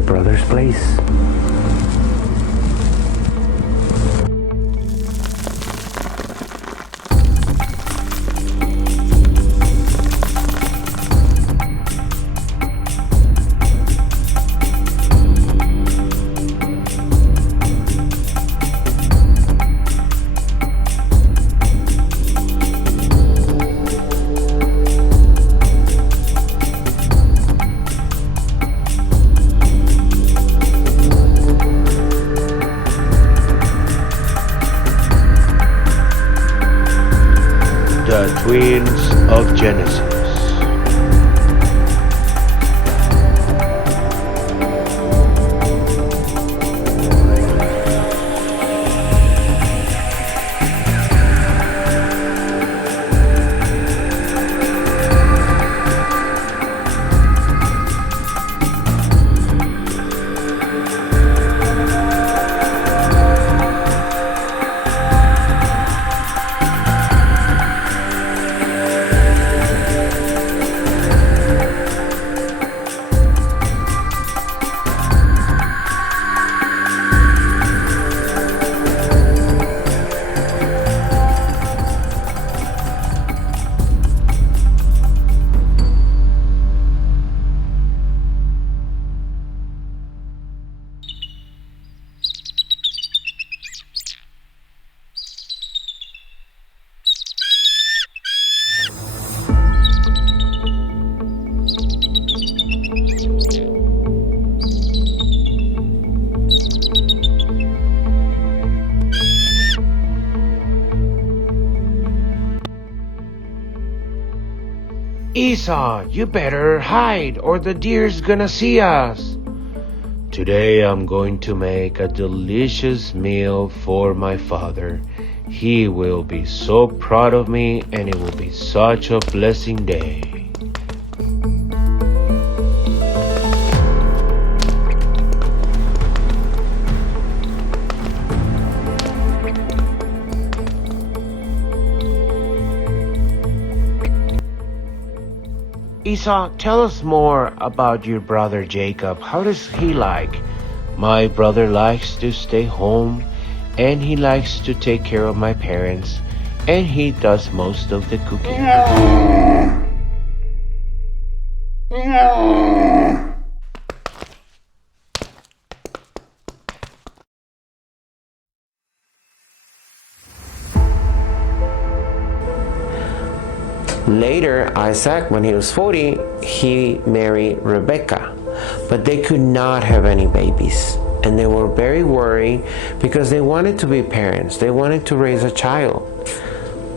my brother's place. The twins of Genesis. Esau, you better hide or the deer's gonna see us. Today I'm going to make a delicious meal for my father. He will be so proud of me and it will be such a blessing day. Esau, tell us more about your brother Jacob. How does he like? My brother likes to stay home and he likes to take care of my parents and he does most of the cooking. Later, Isaac, when he was 40, he married Rebecca, but they could not have any babies. And they were very worried because they wanted to be parents. They wanted to raise a child.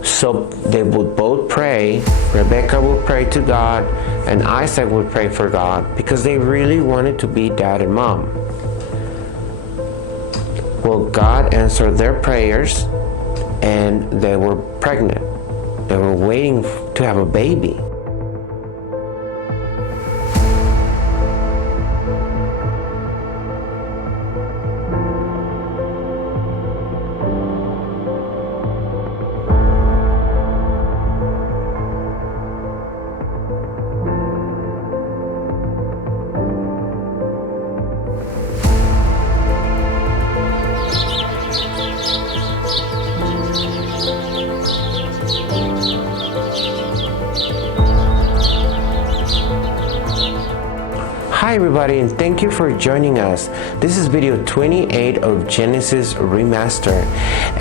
So they would both pray. Rebecca would pray to God, and Isaac would pray for God because they really wanted to be dad and mom. Well, God answered their prayers, and they were pregnant. They were waiting to have a baby. Hi everybody, and thank you for joining us. This is video 28 of Genesis Remastered,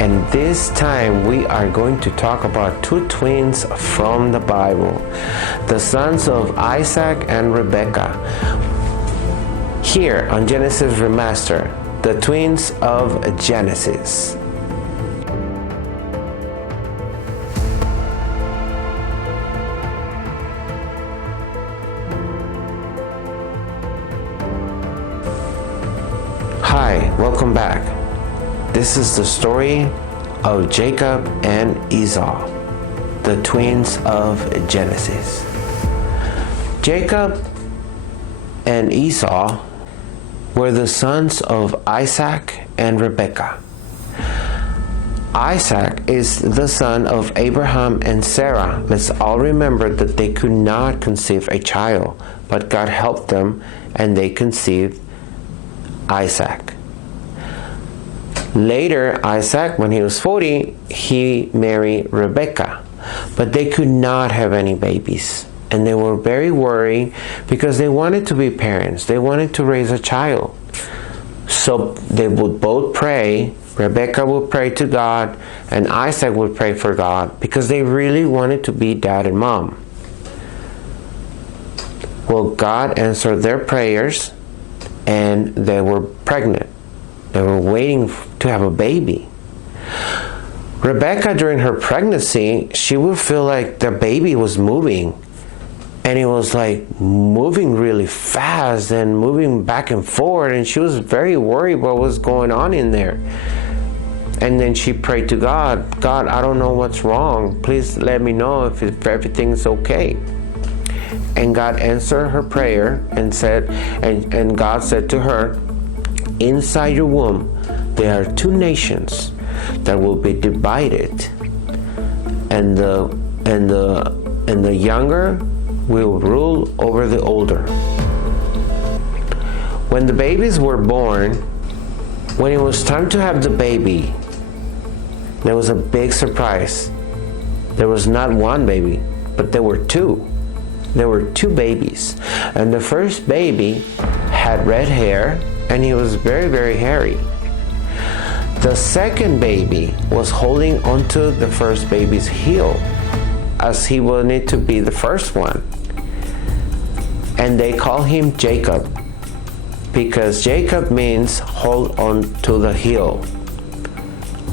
and this time we are going to talk about two twins from the Bible, the sons of Isaac and Rebecca. Here on Genesis Remastered, the twins of Genesis. Hi, welcome back. This is the story of Jacob and Esau, the twins of Genesis. Jacob and Esau were the sons of Isaac and Rebekah. Isaac is the son of Abraham and Sarah. Let's all remember that they could not conceive a child, but God helped them and they conceived Isaac. Later, Isaac, when he was 40, he married Rebekah, but they could not have any babies. And they were very worried because they wanted to be parents. They wanted to raise a child. So they would both pray. Rebekah would pray to God, and Isaac would pray for God because they really wanted to be dad and mom. Well, God answered their prayers, and they were pregnant. They were waiting to have a baby. Rebekah, during her pregnancy, she would feel like the baby was moving. And it was like moving really fast and moving back and forward. And she was very worried what was going on in there. And then she prayed to God, God, I don't know what's wrong. Please let me know if everything's okay. And God answered her prayer and said, and God said to her, inside your womb, there are two nations that will be divided. And the younger will rule over the older. When the babies were born, when it was time to have the baby, there was a big surprise. There was not one baby, but there were two. There were two babies. And the first baby had red hair, and he was very, very hairy. The second baby was holding onto the first baby's heel, as he wanted to be the first one. And they call him Jacob, because Jacob means hold on to the heel.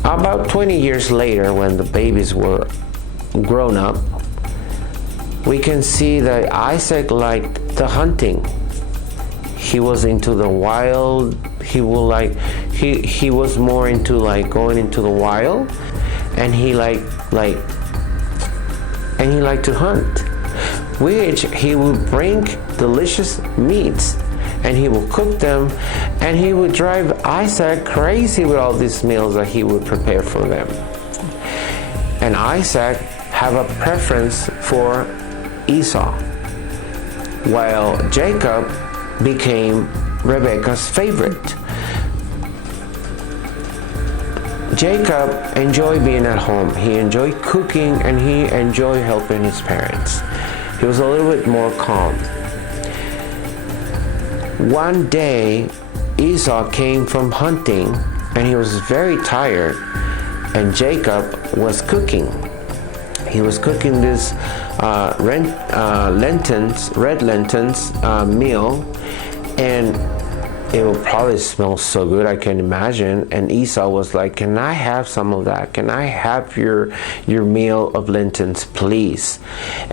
About 20 years later, when the babies were grown up, we can see that Isaac liked the hunting. He was into the wild. He was more into like going into the wild, and he liked to hunt, which he would bring delicious meats and he would cook them, and he would drive Isaac crazy with all these meals that he would prepare for them. And Isaac had a preference for Esau, while Jacob became Rebekah's favorite. Jacob enjoyed being at home. He enjoyed cooking, and he enjoyed helping his parents. He was a little bit more calm. One day, Esau came from hunting, and he was very tired, and Jacob was cooking. He was cooking this red lentils meal, and it will probably smell so good, I can imagine. And Esau was like, can I have some of that? Can I have your meal of lentils, please?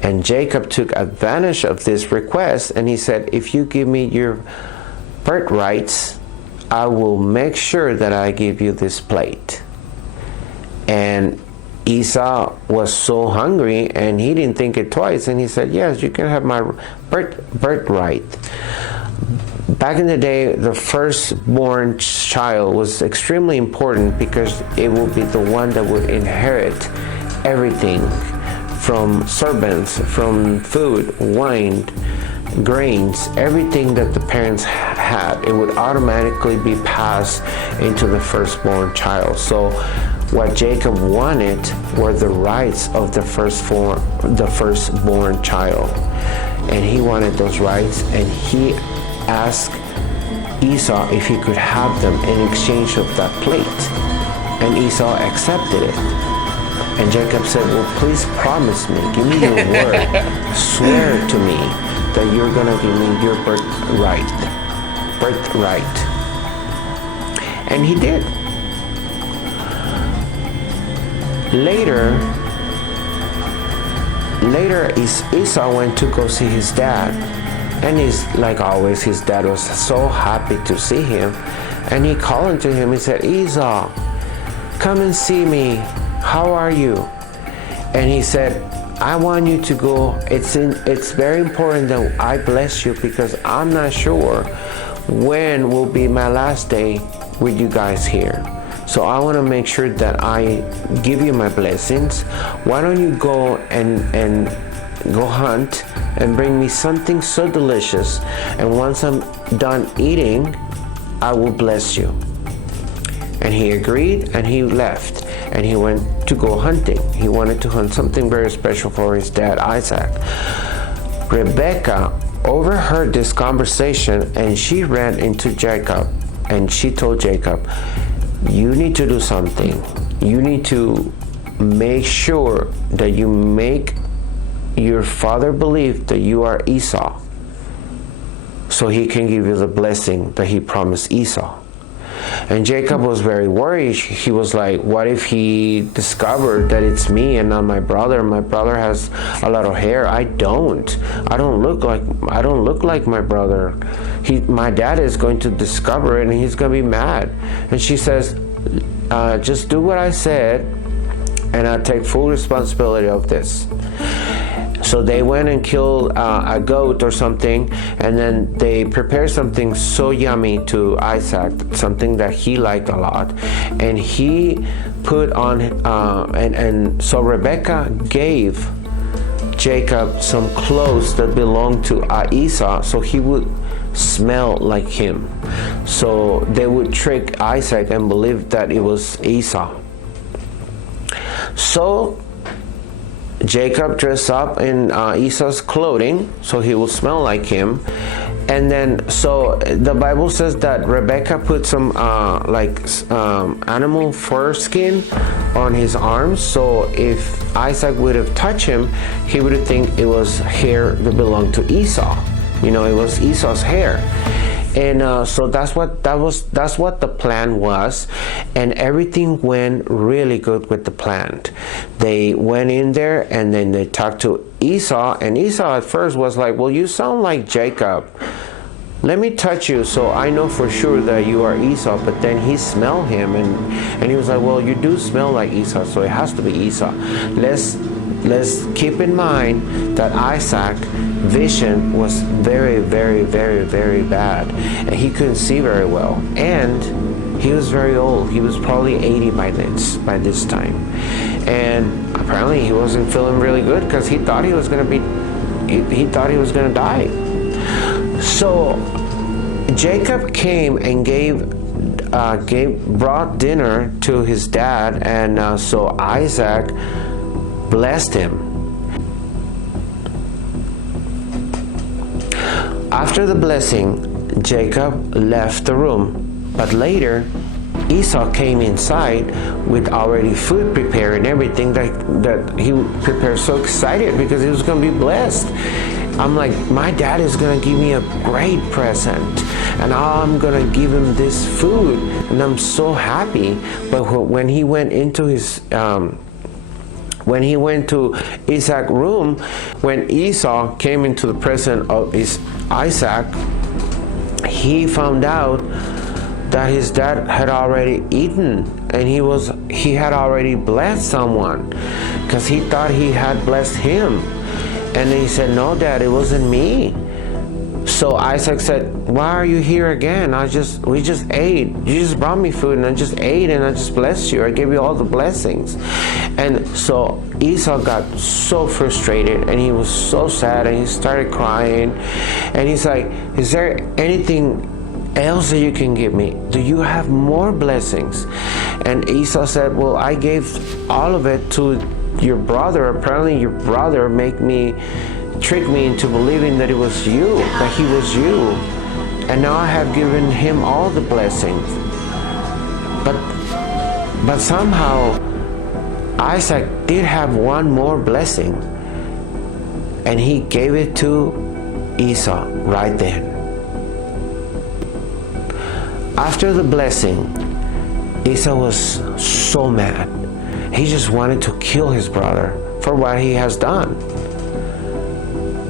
And Jacob took advantage of this request, and he said, if you give me your birthrights, I will make sure that I give you this plate. And Esau was so hungry, and he didn't think it twice, and he said, yes, you can have my birthright. Back in the day, the firstborn child was extremely important because it would be the one that would inherit everything from servants, from food, wine, grains, everything that the parents had. It would automatically be passed into the firstborn child. So what Jacob wanted were the rights of the firstborn child. And he wanted those rights, and he asked Esau if he could have them in exchange of that plate. And Esau accepted it. And Jacob said, well, please promise me, give me your word, swear to me that you're going to give me your birthright. And he did. Later, Esau went to go see his dad. And like always, his dad was so happy to see him. And he called to him. He said, Esau, come and see me. How are you? And he said, I want you to go. It's very important that I bless you, because I'm not sure when will be my last day with you guys here. So I want to make sure that I give you my blessings. Why don't you go and go hunt and bring me something so delicious, and once I'm done eating, I will bless you. And he agreed, and he left, and he went to go hunting. He wanted to hunt something very special for his dad, Isaac. Rebecca overheard this conversation, and she ran into Jacob, and she told Jacob, you need to do something. You need to make sure that you make your father believe that you are Esau, so he can give you the blessing that he promised Esau. And Jacob was very worried. He was like, what if he discovered that it's me and not my brother? My brother has a lot of hair. I don't look like my brother. My dad is going to discover it, and he's going to be mad. And she says, just do what I said, and I'll take full responsibility of this. So they went and killed a goat or something, and then they prepared something so yummy to Isaac, something that he liked a lot. And he put on, and so Rebecca gave Jacob some clothes that belonged to Esau, so he would smell like him. So they would trick Isaac and believe that it was Esau. So Jacob dressed up in Esau's clothing, so he will smell like him. And then, so the Bible says that Rebecca put some animal fur skin on his arms, so if Isaac would have touched him, he would think it was hair that belonged to Esau. You know, it was Esau's hair. And so that's what the plan was, and everything went really good with the plan. They went in there, and then they talked to Esau, and Esau at first was like, well, you sound like Jacob. Let me touch you so I know for sure that you are Esau. But then he smelled him, and he was like, well, you do smell like Esau, so it has to be Esau. Let's keep in mind that Isaac's vision was very, very, very, very bad, and he couldn't see very well, and he was very old. He was probably 80 by this time, and apparently he wasn't feeling really good because he thought he was going to die. So Jacob came and brought dinner to his dad, and so Isaac blessed him. After the blessing, Jacob left the room, but later Esau came inside with already food prepared and everything that he prepared, so excited because he was going to be blessed. I'm like, my dad is going to give me a great present, and I'm going to give him this food, and I'm so happy. But when he went into his when he went to Isaac's room, when Esau came into the presence of Isaac, he found out that his dad had already eaten, and he had already blessed someone, because he thought he had blessed him. And then he said, no, Dad, it wasn't me. So Isaac said, why are you here again? We just ate. You just brought me food, and I just ate, and I just blessed you. I gave you all the blessings. And so Esau got so frustrated, and he was so sad, and he started crying. And he's like, is there anything else that you can give me? Do you have more blessings? And Esau said, well, I gave all of it to your brother. Apparently your brother tricked me into believing that it was you, that he was you, and now I have given him all the blessings. But somehow Isaac did have one more blessing, and he gave it to Esau right then. After the blessing, Esau was so mad. He just wanted to kill his brother for what he has done.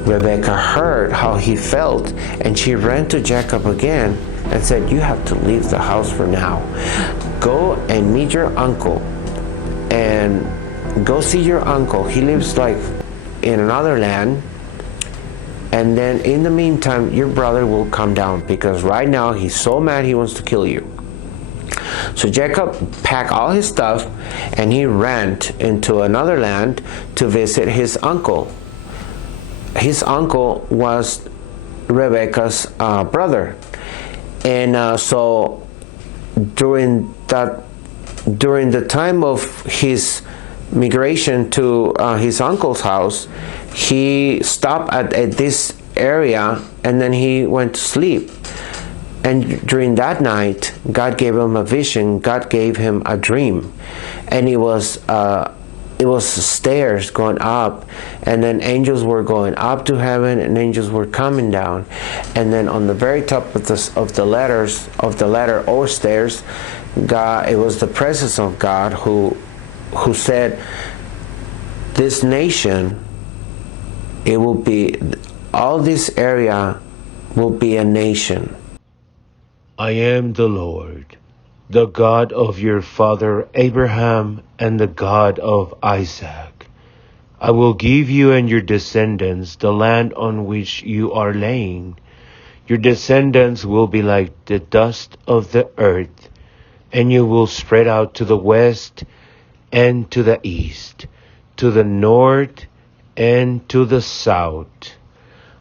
Rebecca heard how he felt, and she ran to Jacob again and said, you have to leave the house for now. Go and meet your uncle, and go see your uncle. He lives like in another land, and then in the meantime your brother will come down, because right now he's so mad he wants to kill you. So Jacob packed all his stuff, and he ran into another land to visit his uncle. His uncle was Rebecca's brother, And so during the time of his migration to his uncle's house, he stopped at this area, and then he went to sleep. And during that night, God gave him a vision. God gave him a dream, and it was stairs going up, and then angels were going up to heaven, and angels were coming down. And then on the very top of the ladder or stairs, God, it was the presence of God who said, this nation, it will be, all this area will be a nation. I am the Lord, the God of your father Abraham and the God of Isaac. I will give you and your descendants the land on which you are laying. Your descendants will be like the dust of the earth, and you will spread out to the west and to the east, to the north and to the south.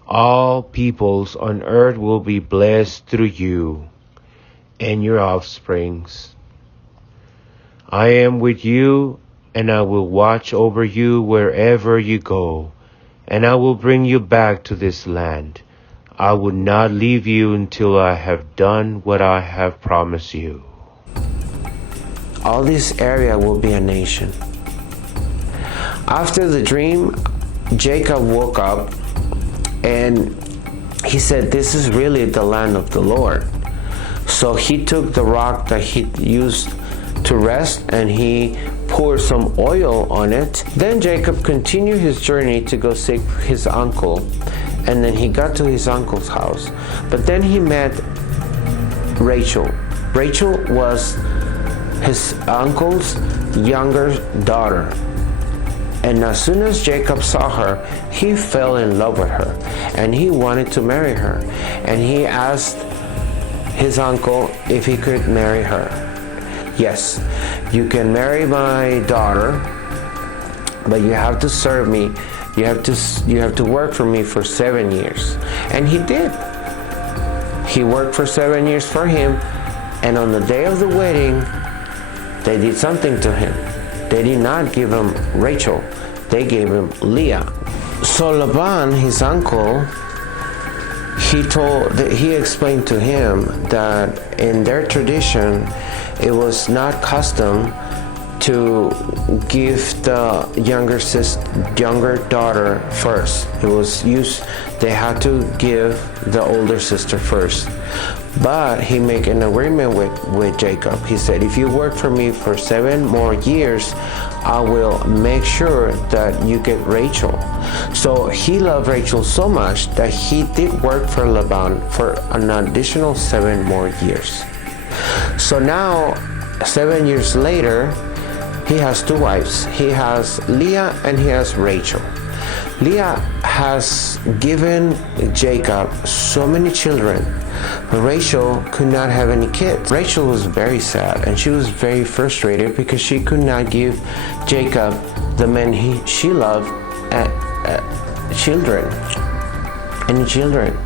All peoples on earth will be blessed through you and your offsprings. I am with you, and I will watch over you wherever you go, and I will bring you back to this land. I will not leave you until I have done what I have promised you. All this area will be a nation. After the dream, Jacob woke up, and he said, this is really the land of the Lord. So he took the rock that he used to rest, and he poured some oil on it. Then Jacob continued his journey to go seek his uncle, and then he got to his uncle's house. But then he met Rachel. Rachel was his uncle's younger daughter. And as soon as Jacob saw her, he fell in love with her, and he wanted to marry her. And he asked his uncle if he could marry her. Yes, you can marry my daughter, but you have to serve me. You have to work for me for 7 years. And he did. He worked for 7 years for him, and on the day of the wedding, they did something to him. They did not give him Rachel, they gave him Leah. So Laban, his uncle, he explained to him that in their tradition, it was not custom to give the younger daughter first. It was they had to give the older sister first. But he made an agreement with Jacob. He said, if you work for me for 7 more years, I will make sure that you get Rachel. So he loved Rachel so much that he did work for Laban for an additional 7 more years. So now, 7 years later, he has 2 wives. He has Leah and he has Rachel. Leah has given Jacob so many children, but Rachel could not have any kids. Rachel was very sad, and she was very frustrated because she could not give Jacob, the man she loved, children. Any children.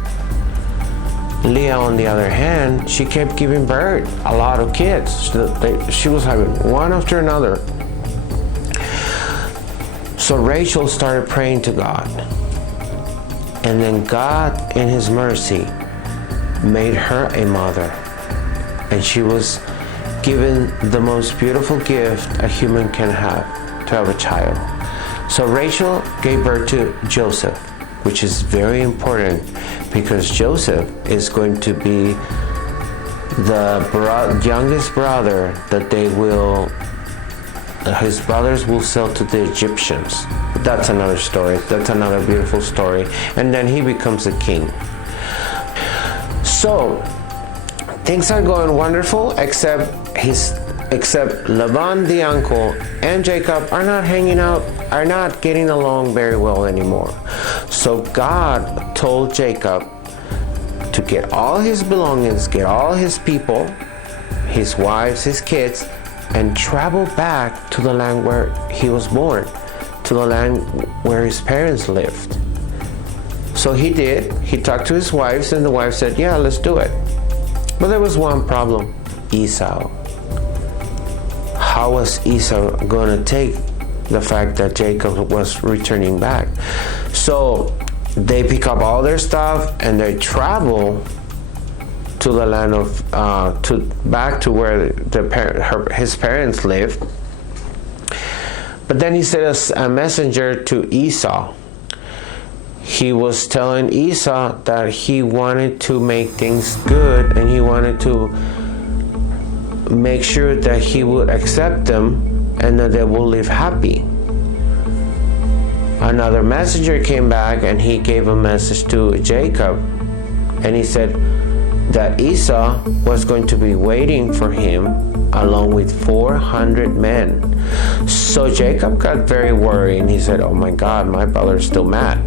Leah, on the other hand, she kept giving birth a lot of kids. She was having one after another. So Rachel started praying to God. And then God, in his mercy, made her a mother. And she was given the most beautiful gift a human can have, to have a child. So Rachel gave birth to Joseph, which is very important because Joseph is going to be the youngest brother that his brothers will sell to the Egyptians. That's another story. That's another beautiful story. And then he becomes a king. So things are going wonderful, except Laban the uncle and Jacob are not hanging out, are not getting along very well anymore. So God told Jacob to get all his belongings, get all his people, his wives, his kids, and travel back to the land where he was born, to the land where his parents lived. So he did. He talked to his wives, and the wife said, yeah, let's do it. But there was one problem: Esau. How was Esau going to take the fact that Jacob was returning back? So they pick up all their stuff and they travel to the land of back to where his parents lived. But then he sent a messenger to Esau. He was telling Esau that he wanted to make things good, and he wanted to make sure that he would accept them and that they will live happy. Another messenger came back and he gave a message to Jacob, and he said that Esau was going to be waiting for him along with 400 men. So Jacob got very worried and he said, oh my God, my brother's still mad.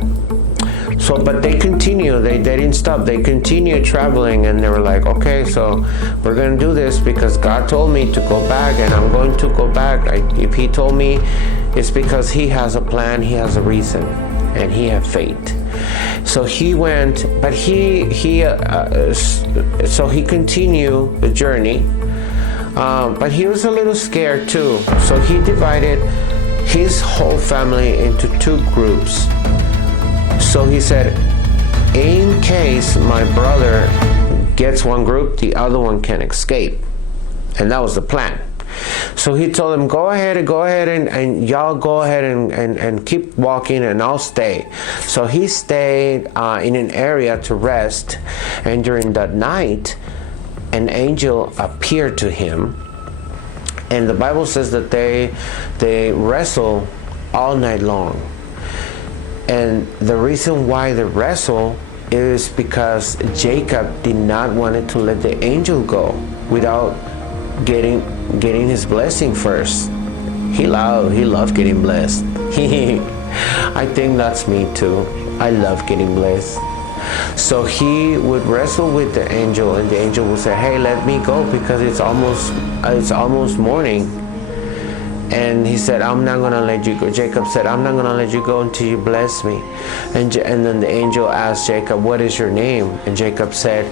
So, but they continue, they didn't stop, they continued traveling, and they were like, okay, so we're going to do this because God told me to go back, and I'm going to go back. If he told me, it's because he has a plan, he has a reason, and he had faith. So he went, but so he continued the journey, but he was a little scared too. So he divided his whole family into 2 groups. So he said, in case my brother gets one group, the other one can escape. And that was the plan. So he told them, go ahead and y'all go ahead and keep walking, and I'll stay. So he stayed in an area to rest, and during that night, an angel appeared to him. And the Bible says that they wrestled all night long. And the reason why they wrestle is because Jacob did not want to let the angel go without getting his blessing first. He loved getting blessed. I think that's me too. I love getting blessed. So he would wrestle with the angel, and the angel would say, hey, let me go because it's almost morning. And he said, I'm not going to let you go. Jacob said, I'm not going to let you go until you bless me. And then the angel asked Jacob, what is your name? And Jacob said,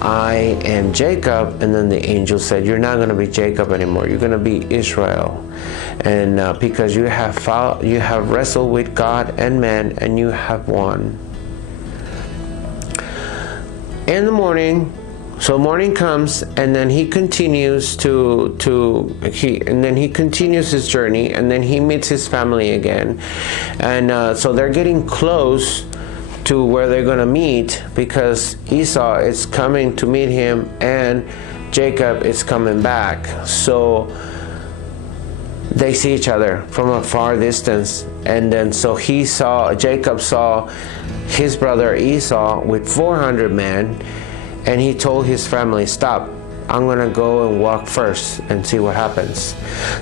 I am Jacob. And then the angel said, you're not going to be Jacob anymore. You're going to be Israel. And because you have wrestled with God and man, and you have won. In the morning, so morning comes, and then he continues he continues his journey, and then he meets his family again, and so they're getting close to where they're going to meet, because Esau is coming to meet him and Jacob is coming back. So they see each other from a far distance, and then so Jacob saw his brother Esau with 400 men. And he told his family, stop, I'm going to go and walk first and see what happens.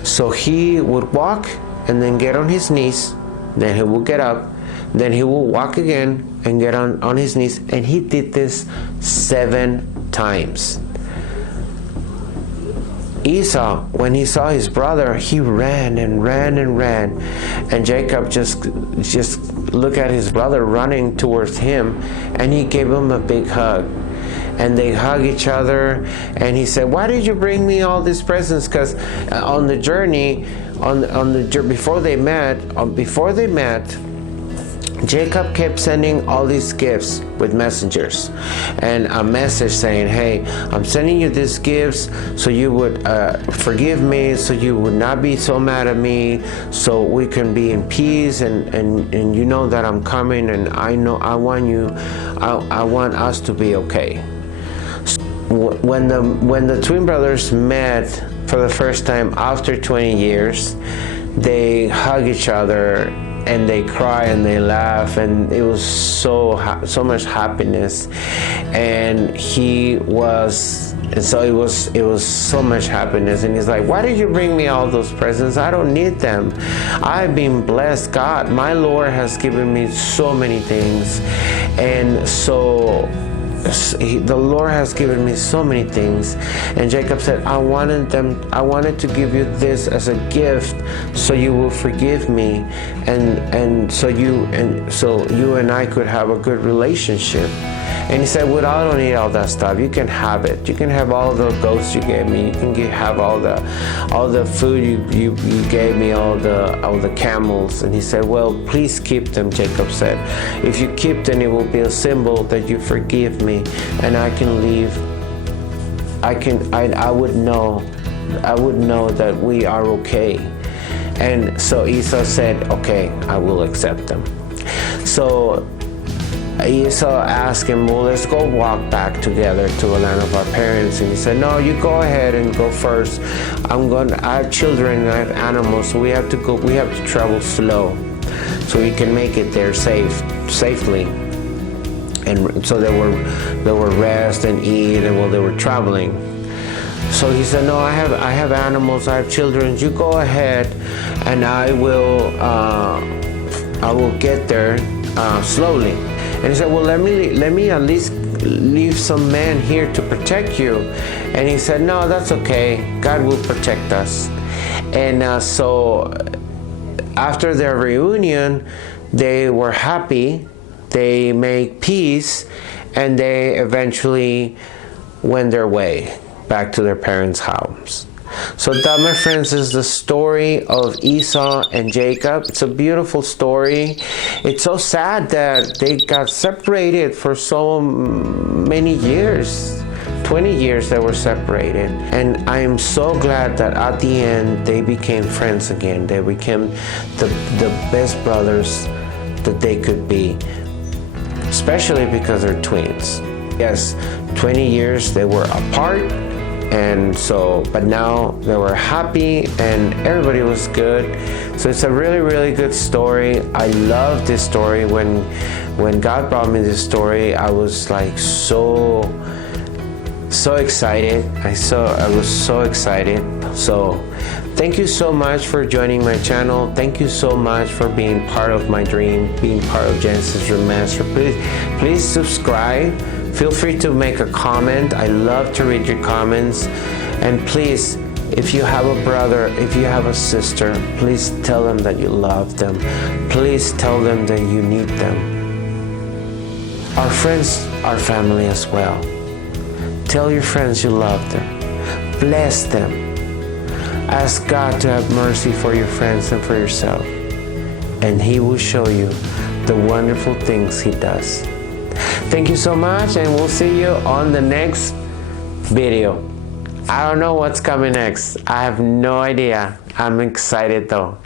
So he would walk and then get on his knees. Then he would get up. Then he would walk again and get on his knees. And he did this 7 times. Esau, when he saw his brother, he ran and ran and ran. And Jacob just looked at his brother running towards him, and he gave him a big hug. And they hug each other, and he said, why did you bring me all these presents? Because on the journey, before they met, Jacob kept sending all these gifts with messengers, and a message saying, hey, I'm sending you these gifts so you would forgive me, so you would not be so mad at me, so we can be in peace, and you know that I'm coming, and I want us to be okay. When the twin brothers met for the first time after 20 years, they hug each other and they cry and they laugh, and it was so much happiness, and it was so much happiness. And he's like, why did you bring me all those presents? I don't need them. I've been blessed. My Lord has given me so many things. And so the Lord has given me so many things. And Jacob said, I wanted to give you this as a gift, so you will forgive me, and so you and I could have a good relationship. And he said, well, I don't need all that stuff. You can have it. You can have all the goats you gave me. You can have all the food you gave me, all the camels. And he said, well, please keep them, Jacob said. If you keep them, it will be a symbol that you forgive me, and I can leave. I would know that we are okay. And so Esau said, okay, I will accept them. So Esau asked him, well, let's go walk back together to the land of our parents. And he said, no, you go ahead and go first. I have children, I have animals, so we have to travel slow so we can make it there safely. And so they were rest and eat, and while they were traveling. So he said, no, I have animals, I have children, you go ahead, and I will get there slowly. And he said, well, let me at least leave some men here to protect you. And he said, no, that's okay. God will protect us. And so after their reunion, they were happy. They made peace, and they eventually went their way back to their parents' house. So that, my friends, is the story of Esau and Jacob. It's a beautiful story. It's so sad that they got separated for so many years. 20 years they were separated. And I am so glad that at the end they became friends again. They became the best brothers that they could be, especially because they're twins. Yes, 20 years they were apart. And so, but now they were happy and everybody was good. So it's a really, really good story. I love this story. When God brought me this story, I was like so excited. I was so excited. So thank you so much for joining my channel. Thank you so much for being part of my dream, being part of Genesis Remastered. Please subscribe. Feel free to make a comment. I love to read your comments. And please, if you have a brother, if you have a sister, please tell them that you love them. Please tell them that you need them. Our friends are family as well. Tell your friends you love them. Bless them. Ask God to have mercy for your friends and for yourself. And He will show you the wonderful things He does. Thank you so much, and we'll see you on the next video. I don't know what's coming next. I have no idea. I'm excited though.